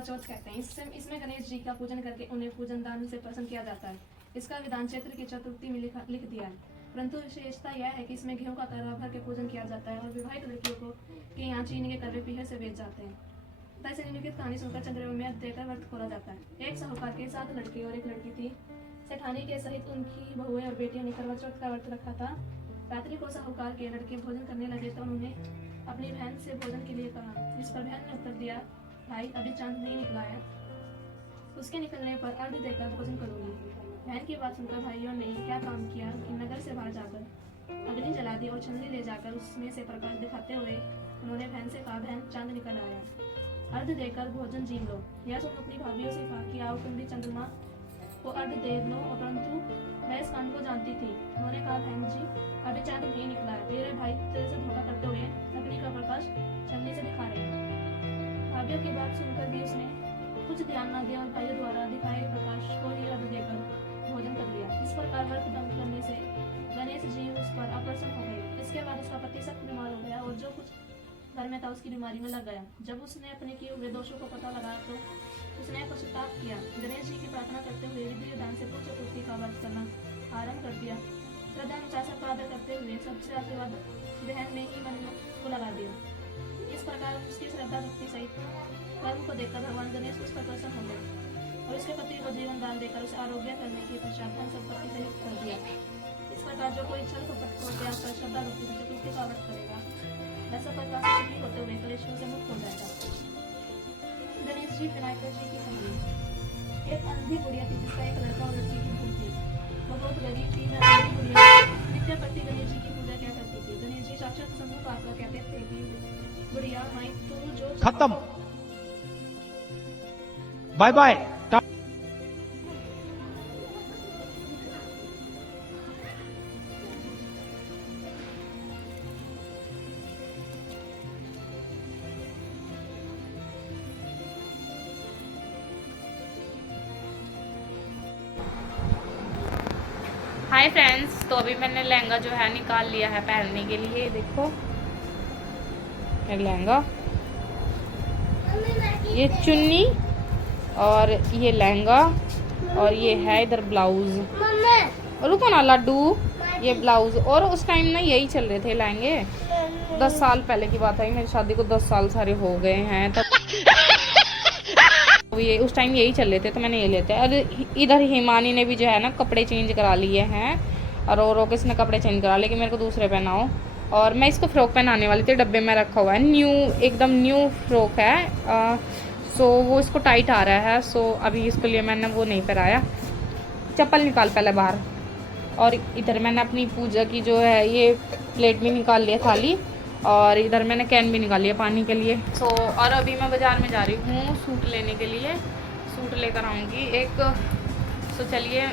करवा चौथ कहते हैं। इसमें गणेश जी का पूजन करके उन्हें पूजन दान से प्रसन्न किया जाता है। इसका विधान चैत्र की चतुर्थी में लिख दिया है, परंतु विशेषता यह है कि इसमें गेहूं का करवा भर के पूजन किया जाता है और विवाहित लड़कियों को के यहाँ चीनी के करवे पीढ़े से बेच जाते हैं। तैसे निम्नलिखित कहानी सुनकर चंद्रमा में देकर व्रत खोला जाता है। एक साहूकार के 7 लड़के और एक लड़की थी। सेठानी के सहित उनकी बहुएं और बेटियों ने करवा चौथ का व्रत रखा था। रात्रि को साहूकार के लड़के भोजन करने लगे तो उन्होंने अपनी बहन से भोजन के लिए कहा। इस पर बहन ने उत्तर दिया, भाई अभी चांद नहीं निकला है, उसके निकलने पर अर्घ देकर भोजन करूंगी। बहन की बात सुनकर भाइयों ने क्या काम किया कि नगर से बाहर जाकर अग्नि जला दी और छन्नी ले जाकर उसमें से प्रकाश दिखाते हुए उन्होंने बहन से कहा, बहन चांद निकल आया, अर्घ देकर भोजन जीव लो। यह सुन अपनी भाभीयों से कहा कि आओ तुम भी चंद्रमा को अर्घ दे लो, परंतु मैं इस कांड को जानती थी। उन्होंने कहा, बहन जी अभी चांद नहीं निकला है, तेरे भाई तेरे से धोखा करते हुए अग्नि का प्रकाश छन्नी से दिखा रहे हैं। भाभीयों की बात सुनकर भी उसने कुछ ध्यान न दिया और भाइयों द्वारा दिखाए प्रकाश को ही अर्घ देकर भोजन कर लिया। इस प्रकार व्रत भंग करने से गणेश जी उस पर अप्रसन्न हो गए। इसके बाद उसका पति सख्त बीमार हो गया और जो कुछ घर में था उसकी बीमारी में लग गया। जब उसने अपने किए हुए दोषों को पता लगाया तो उसने पश्चाताप किया। गणेश जी की प्रार्थना करते हुए विधि विधान से कुछ चतुर्थी का व्रत करना आरंभ कर दिया। श्रद्धानुसार सबका आदर करते हुए सबसे आशीर्वाद बहन ने ही मन को लगा दिया। इस प्रकार उसकी श्रद्धा भक्ति सहित कर्म को देखकर भगवान गणेश उस पर प्रसन्न हो गए और उसके पति को जीवन दान देकर उसे आरोग्य करने के पश्चात धन संपत्ति सहित कर दिया। इस प्रकार जो कोई छल कपट को त्याग कर श्रद्धा भक्ति से चतुर्थी का व्रत करेगा वैसा प्रकार से शुद्धि होते हुए कलेशों से मुक्त हो जाएगा। गणेश जी विनायक जी की कहानी। एक अंधी बुढ़िया थी जिसका एक लड़का और लड़की की भूल थी। वो बहुत गरीब थी। वह अंधी बुढ़िया नित्य प्रति गणेश जी की पूजा क्या करती थी। गणेश जी साक्षात सम्मुख आकर कहते थे कि बुढ़िया माई तू जो खत्म, बाय बाय। हाय फ्रेंड्स, तो अभी मैंने लहंगा जो है निकाल लिया है पहनने के लिए। देखो ये लहंगा, ये चुन्नी और ये लहंगा और ये है इधर ब्लाउज। रुको ना लड्डू, ये ब्लाउज। और उस टाइम ना यही चल रहे थे लहंगे। 10 साल पहले की बात है, मेरी शादी को 10 साल सारे हो गए हैं तब ये उस टाइम यही चल रहे थे तो मैंने ये लेते हैं। और इधर हिमानी ने भी जो है ना कपड़े चेंज करा लिए हैं और रो के इसने कपड़े चेंज करा लिए कि मेरे को दूसरे पहनाओ। और मैं इसको फ्रॉक पहनाने वाली थी, डब्बे में रखा हुआ है, न्यू एकदम न्यू फ्रॉक है। सो वो इसको टाइट आ रहा है। सो अभी इसके लिए मैंने वो नहीं पहनाया। चप्पल निकाल पहले बाहर। और इधर मैंने अपनी पूजा की जो है ये प्लेट भी निकाल लिया, थाली, और इधर मैंने कैन भी निकाल लिया पानी के लिए। सो और अभी मैं बाज़ार में जा रही हूँ सूट लेने के लिए। सूट लेकर आऊँगी एक। सो चलिए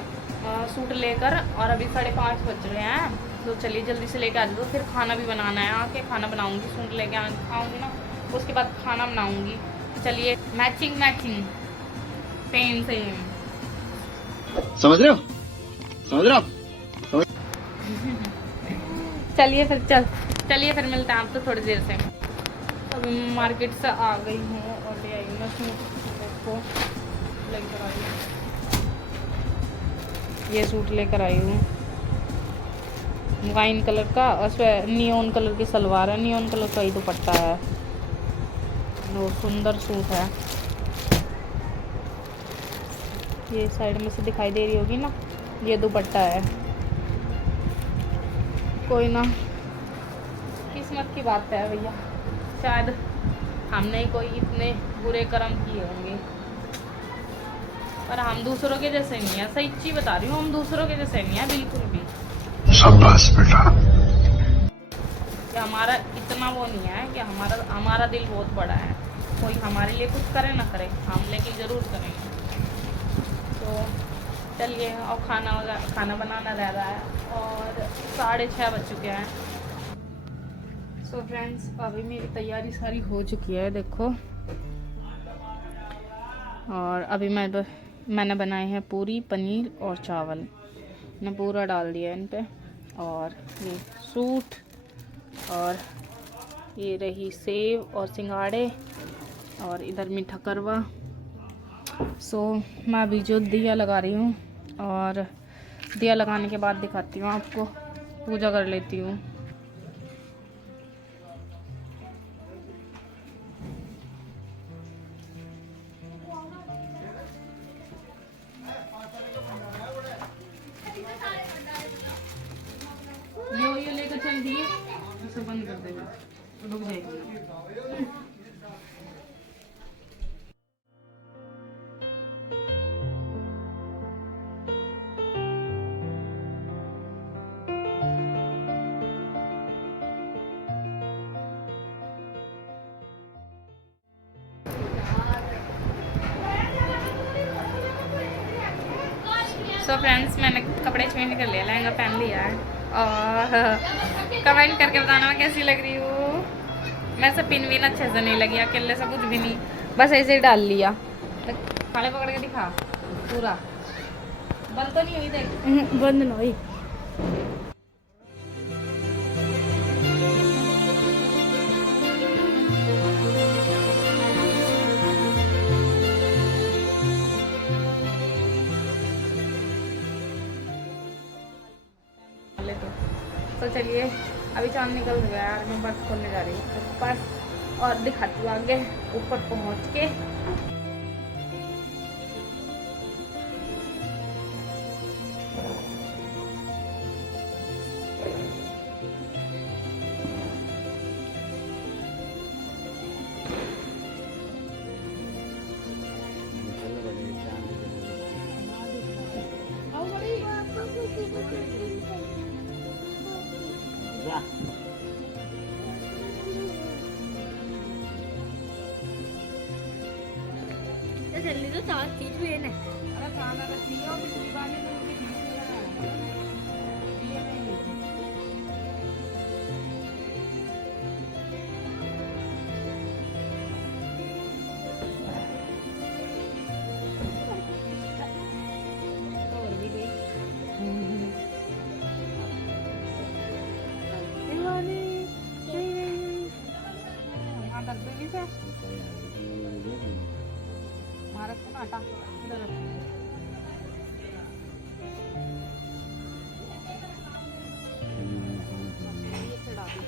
सूट लेकर, और अभी 5:30 बज रहे हैं। तो चलिए जल्दी से लेकर आ जाओ। फिर खाना भी बनाना है, आके खाना बनाऊँगी। सूट लेके आऊँगी ना, उसके बाद खाना बनाऊँगी। तो चलिए मैचिंग सेम सेम, समझ रहे हो, समझ रहे हो। चलिए फिर मिलते हैं आपसे थोड़ी देर से। अभी मैं मार्केट से आ गई हूँ और ले आई हूँ मैं सूट को लेकर आई हूँ। ये सूट लेकर आई हूँ वाइन कलर का, और उसमें नियॉन कलर की सलवार है, नियॉन कलर का ही दुपट्टा है। वो सुंदर सूट है। ये साइड में से दिखाई दे रही होगी ना, ये दुपट्टा है। कोई ना, किस्मत की बात है भैया, शायद हमने कोई इतने बुरे कर्म किए होंगे, पर हम दूसरों के जैसे नहीं है। सच्ची बता रही हूँ, हम दूसरों के जैसे नहीं है बिल्कुल भी। शाबाश बेटा। कि हमारा इतना वो नहीं है कि हमारा दिल बहुत बड़ा है। कोई हमारे लिए कुछ करे ना करे, हम लेकिन ज़रूर करेंगे। तो चलिए, और खाना बनाना रह रहा है और 6:30 बज चुके हैं। सो फ्रेंड्स, अभी मेरी तैयारी सारी हो चुकी है, देखो। और अभी मैंने बनाए हैं पूरी, पनीर और चावल। मैंने पूरा डाल दिया इन पे। और ये सूट, और ये रही सेव और सिंगाड़े, और इधर मीठा करवा, सो मैं अभी जो दिया लगा रही हूँ, और दिया लगाने के बाद दिखाती हूँ आपको, पूजा कर लेती हूँ। ये लेकर चल दिए, इसे बंद कर देगा, रुक जाएगी। सो फ्रेंड्स, मैंने कपड़े चेंज कर लिया, लहंगा पहन लिया है, और कमेंट करके बताना मैं कैसी लग रही हूँ। मैं से पिन भी अच्छे से नहीं लगी, अकेले से कुछ भी नहीं, बस ऐसे ही डाल लिया। तो खाले पकड़ के दिखा, पूरा बंद तो नहीं हुई, देख बंद ना हुई। तो चलिए, अभी चांद निकल गया यार, मैं बर्फ खोलने जा रही हूँ ऊपर, और दिखाती हूँ आगे ऊपर पहुँच के। जल्दी तो चार चीज भी है ना। अरे खाना रखी हो, पिछली बार ही तो मुझे घी से ये नहीं। और भी देख, हाँ कर दो नहीं सर, भारत को आटा इधर रखो। ये चढ़ा दो।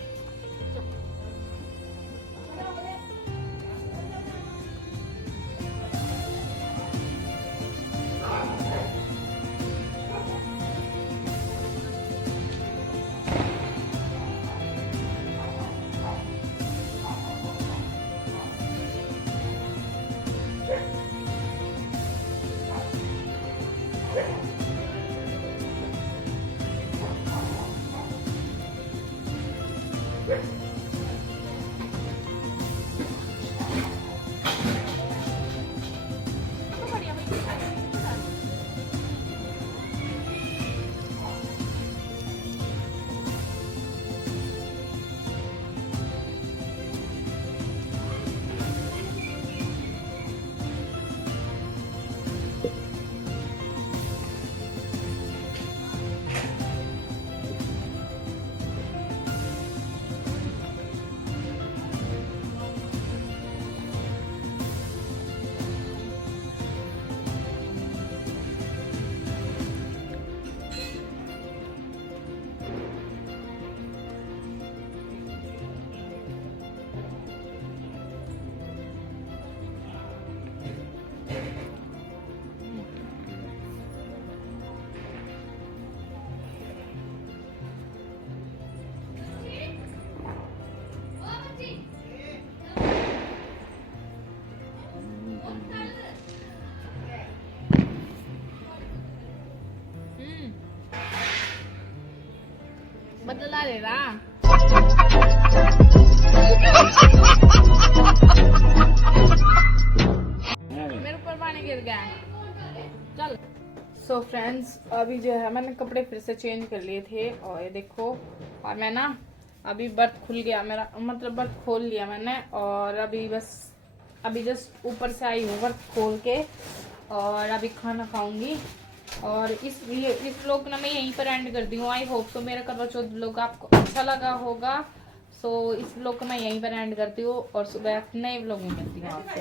बदला ले रहा। मेरे ऊपर पानी गिर गया, चल। सो फ्रेंड्स, अभी जो है मैंने कपड़े फिर से चेंज कर लिए थे, और ये देखो, और मैं ना अभी बर्थ खुल गया मेरा, मतलब बर्थ खोल लिया मैंने, और अभी जस्ट ऊपर से आई हूँ बर्थ खोल के, और अभी खाना खाऊंगी। और इस व्लॉग ना मैं यहीं पर एंड कर दी हूँ। आई होप सो मेरा करवा चौथ व्लॉग आपको अच्छा लगा होगा। सो इस व्लॉग को मैं यहीं पर एंड करती हूँ, और सुबह नए व्लॉग में मिलती हूँ आपसे।